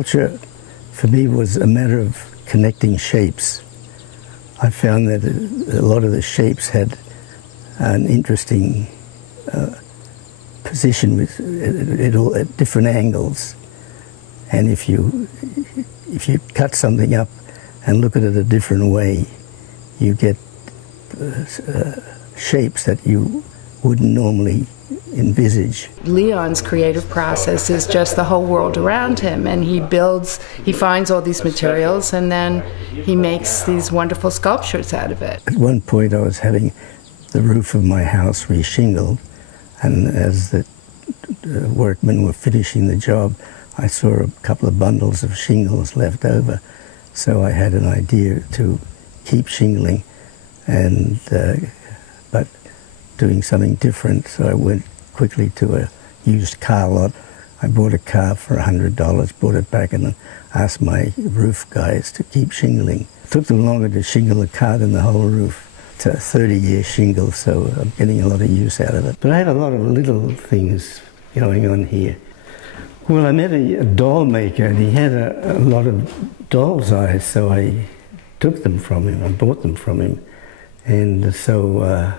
Sculpture, for me, was a matter of connecting shapes. I found that a lot of the shapes had an interesting position with it all at different angles. And if you cut something up and look at it a different way, you get shapes that you wouldn't normally envisage. Leon's creative process is just the whole world around him, and he finds all these materials, and then he makes these wonderful sculptures out of it. At one point I was having the roof of my house reshingled, and as the workmen were finishing the job, I saw a couple of bundles of shingles left over, so I had an idea to keep shingling, and but doing something different. So I went quickly to a used car lot. I bought a car for $100, brought it back, and asked my roof guys to keep shingling. It took them longer to shingle a car than the whole roof. It's a 30-year shingle, so I'm getting a lot of use out of it. But I had a lot of little things going on here. Well, I met a doll maker, and he had a lot of doll's eyes, so I took them from him. I bought them from him. And so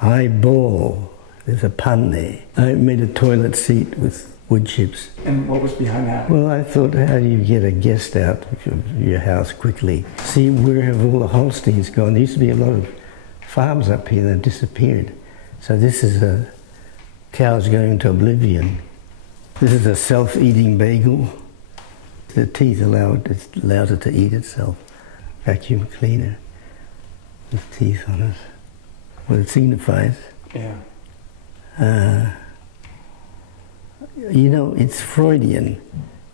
eyeball, there's a pun there. I made a toilet seat with wood chips. And what was behind that? Well, I thought, how do you get a guest out of your house quickly? See, where have all the Holsteins gone? There used to be a lot of farms up here that disappeared. So this is a cows going to oblivion. This is a self-eating bagel. The teeth allows it to eat itself. Vacuum cleaner with teeth on it. What it signifies. Yeah. You know, it's Freudian.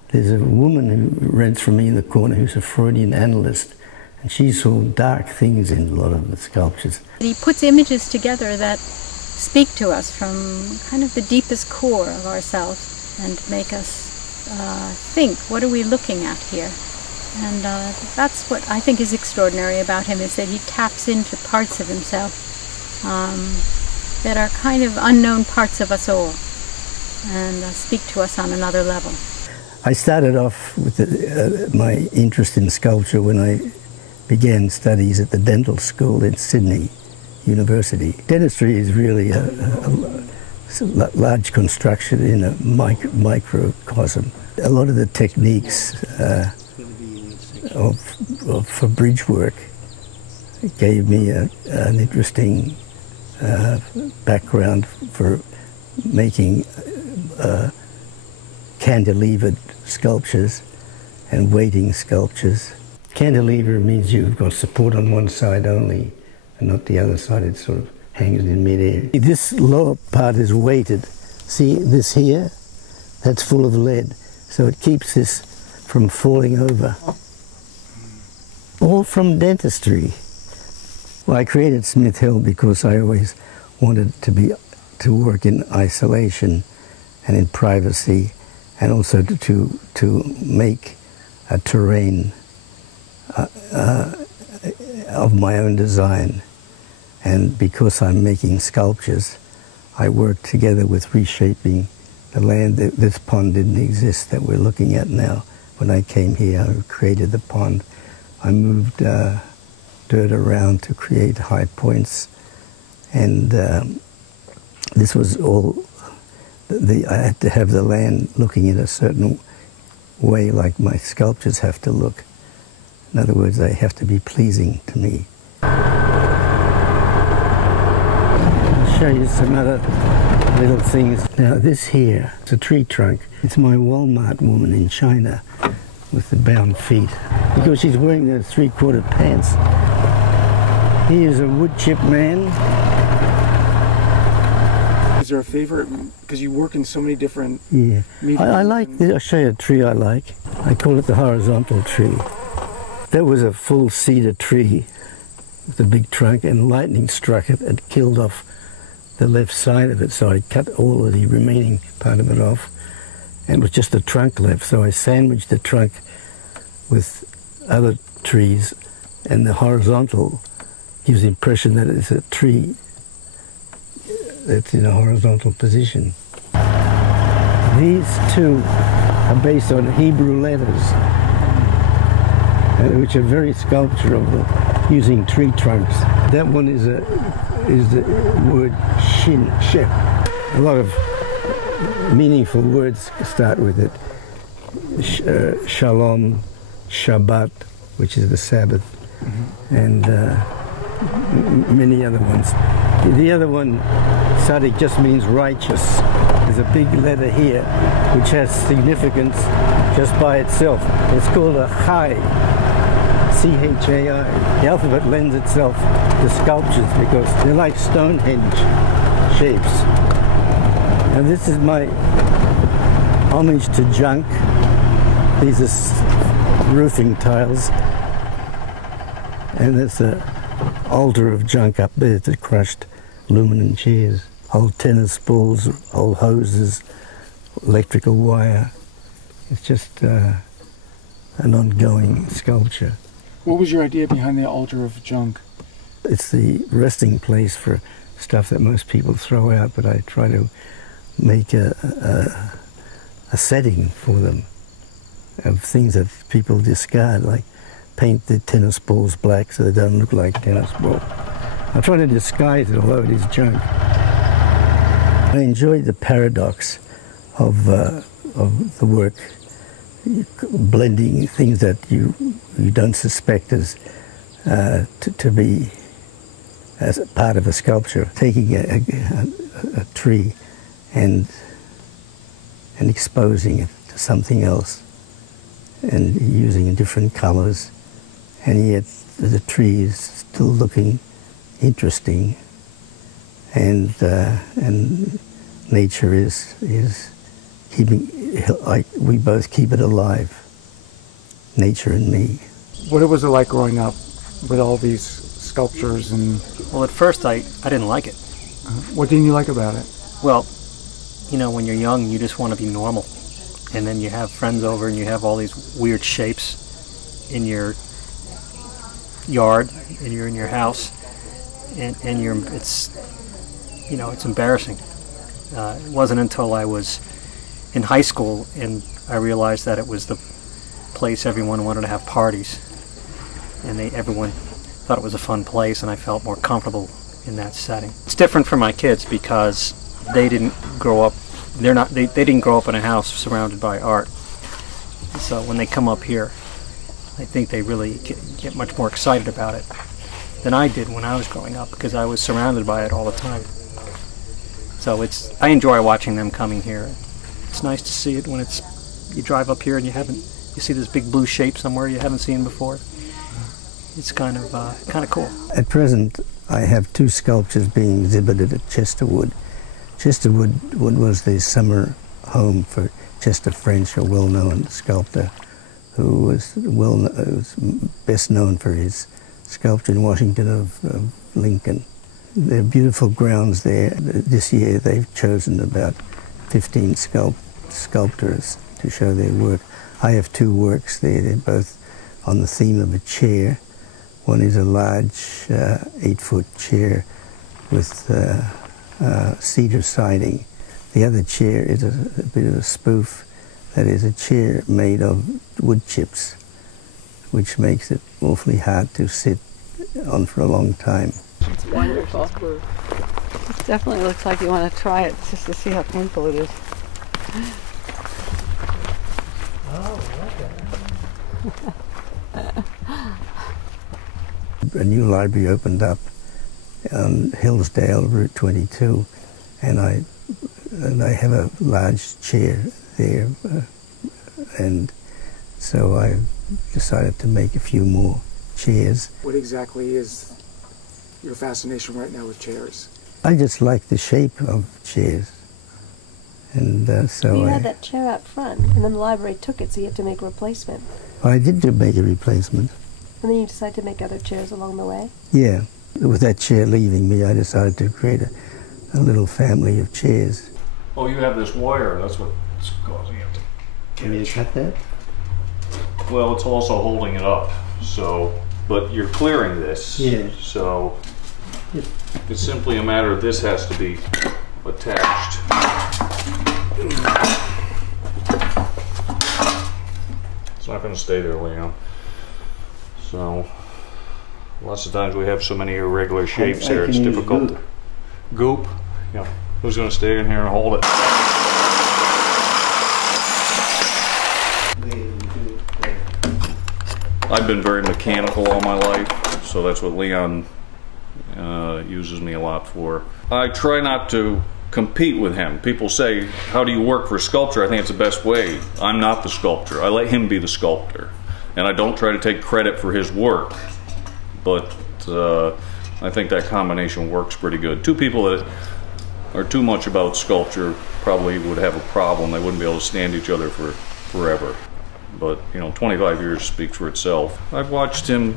There's a woman who rents from me in the corner who's a Freudian analyst, and she saw dark things in a lot of the sculptures. He puts images together that speak to us from kind of the deepest core of ourselves and make us think, what are we looking at here? And that's what I think is extraordinary about him, is that he taps into parts of himself that are kind of unknown parts of us all, and speak to us on another level. I started off with my interest in sculpture when I began studies at the dental school in Sydney University. Dentistry is really a large construction in a microcosm. A lot of the techniques for bridge work gave me an interesting background for making cantilevered sculptures and weighting sculptures. Cantilever means you've got support on one side only and not the other side. It sort of hangs in midair. This lower part is weighted. See this here? That's full of lead. So it keeps this from falling over. All from dentistry. Well, I created Smith Hill because I always wanted to work in isolation and in privacy, and also to make a terrain of my own design. And because I'm making sculptures, I work together with reshaping the land. This pond didn't exist that we're looking at now. When I came here, I created the pond. I moved dirt around to create high points, and this was all, I had to have the land looking in a certain way, like my sculptures have to look. In other words, they have to be pleasing to me. I'll show you some other little things. Now this here, it's a tree trunk. It's my Walmart woman in China with the bound feet, because she's wearing the three-quarter pants. Here's a wood chip man. Is there a favorite? Because you work in so many different... Yeah. I like, I'll show you a tree I like. I call it the horizontal tree. That was a full cedar tree with a big trunk, and lightning struck it and killed off the left side of it, so I cut all of the remaining part of it off, and it was just the trunk left, so I sandwiched the trunk with other trees, and the horizontal gives the impression that it's a tree that's in a horizontal position. These two are based on Hebrew letters, which are very sculptural, using tree trunks. That one is the word shep. A lot of meaningful words start with it. Shalom, Shabbat, which is the Sabbath, and many other ones. The other one, Tzaddik, just means righteous. There's a big letter here which has significance just by itself. It's called a Chai, C-H-A-I. The alphabet lends itself to sculptures because they're like Stonehenge shapes. And this is my homage to junk. These are roofing tiles. And there's an altar of junk up there, the crushed aluminum chairs, old tennis balls, old hoses, electrical wire. It's just an ongoing sculpture. What was your idea behind the altar of junk? It's the resting place for stuff that most people throw out, but I try to make a setting for them of things that people discard, like paint the tennis balls black so they don't look like tennis balls. I try to disguise it, although it is junk. I enjoy the paradox of the work, blending things that you don't suspect as to be as a part of a sculpture, taking a tree and exposing it to something else and using different colors, and yet the tree is still looking interesting, and nature is keeping, like, we both keep it alive, nature and me. What was it like growing up with all these sculptures and... Well, at first I didn't like it. What didn't you like about it? Well, you know, when you're young, you just want to be normal. And then you have friends over and you have all these weird shapes in your yard, and you're in your house, and it's embarrassing. It wasn't until I was in high school and I realized that it was the place everyone wanted to have parties, and everyone thought it was a fun place, and I felt more comfortable in that setting. It's different for my kids because they didn't grow up. They didn't grow up in a house surrounded by art. So when they come up here, I think they really get much more excited about it than I did when I was growing up, because I was surrounded by it all the time. So I enjoy watching them coming here. It's nice to see it when you drive up here and you see this big blue shape somewhere you haven't seen before. It's kind of cool. At present, I have two sculptures being exhibited at Chesterwood. Chesterwood was the summer home for Chester French, a well-known sculptor who was best known for his sculpture in Washington of Lincoln. There are beautiful grounds there. This year they've chosen about 15 sculptors to show their work. I have two works there. They're both on the theme of a chair. One is a large 8-foot chair with cedar siding. The other chair is a bit of a spoof. That is a chair made of wood chips, which makes it awfully hard to sit on for a long time. It's wonderful. It definitely looks like you want to try it just to see how painful it is. Oh, okay. A new library opened up on Hillsdale, Route 22, and I have a large chair there, and so I decided to make a few more chairs. What exactly is your fascination right now with chairs? I just like the shape of chairs, and so you had that chair out front, and then the library took it, so you have to make a replacement. Well, I did make a replacement. And then you decided to make other chairs along the way? Yeah. With that chair leaving me, I decided to create a little family of chairs. Oh, you have this wire, that's what's causing it to catch. Can you cut that? Well, it's also holding it up, so, but you're clearing this. Yeah. So, it's simply a matter of this has to be attached. not going to stay there, Leon. So, lots of times we have so many irregular shapes here, it's difficult. Goop? Yeah. Who's going to stay in here and hold it? I've been very mechanical all my life, so that's what Leon uses me a lot for. I try not to compete with him. People say, how do you work for a sculptor? I think it's the best way. I'm not the sculptor. I let him be the sculptor. And I don't try to take credit for his work. But I think that combination works pretty good. Two people that are too much about sculpture probably would have a problem. They wouldn't be able to stand each other for forever. But, you know, 25 years speaks for itself. I've watched him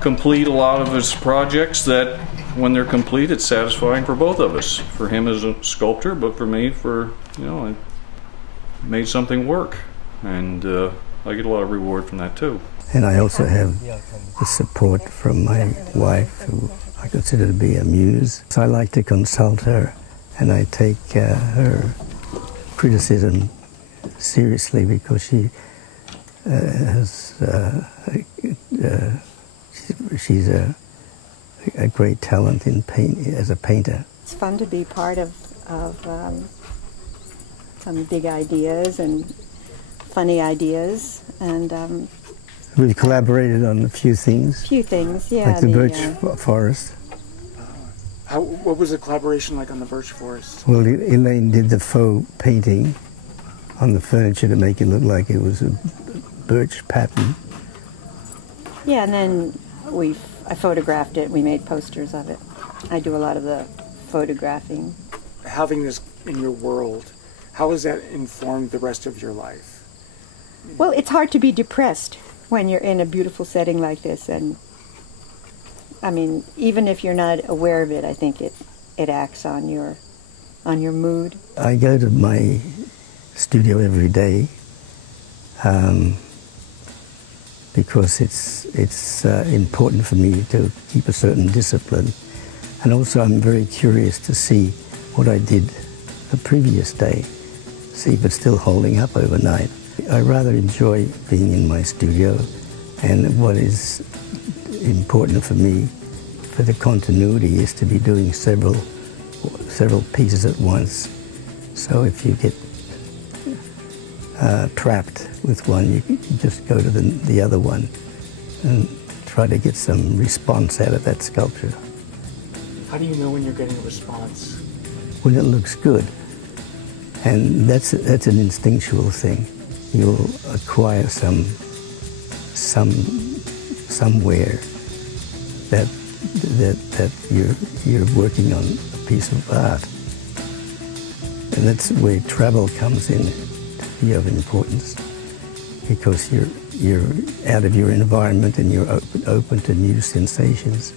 complete a lot of his projects that, when they're complete, it's satisfying for both of us. For him as a sculptor, but for me, for, you know, I made something work. And I get a lot of reward from that, too. And I also have the support from my wife, who I consider to be a muse. So I like to consult her, and I take her criticism seriously, because she has she's a great talent in as a painter. It's fun to be part of some big ideas and funny ideas, and we've collaborated on a few things. Yeah. Like the birch forest. What was the collaboration like on the birch forest? Well, Elaine did the faux painting on the furniture to make it look like it was a birch pattern. Yeah, and then I photographed it. We made posters of it. I do a lot of the photographing. Having this in your world, how has that informed the rest of your life? Well, it's hard to be depressed when you're in a beautiful setting like this, and I mean, even if you're not aware of it, I think it acts on your mood. I go to my studio every day because it's important for me to keep a certain discipline, and also I'm very curious to see what I did the previous day, see if it's still holding up overnight. I rather enjoy being in my studio, and what is important for me for the continuity is to be doing several pieces at once. So if you get trapped with one, you just go to the other one and try to get some response out of that sculpture. How do you know when you're getting a response? When it looks good. And that's an instinctual thing. You'll acquire somewhere that you're working on a piece of art. And that's where travel comes in to be of importance, because you're out of your environment and you're open to new sensations.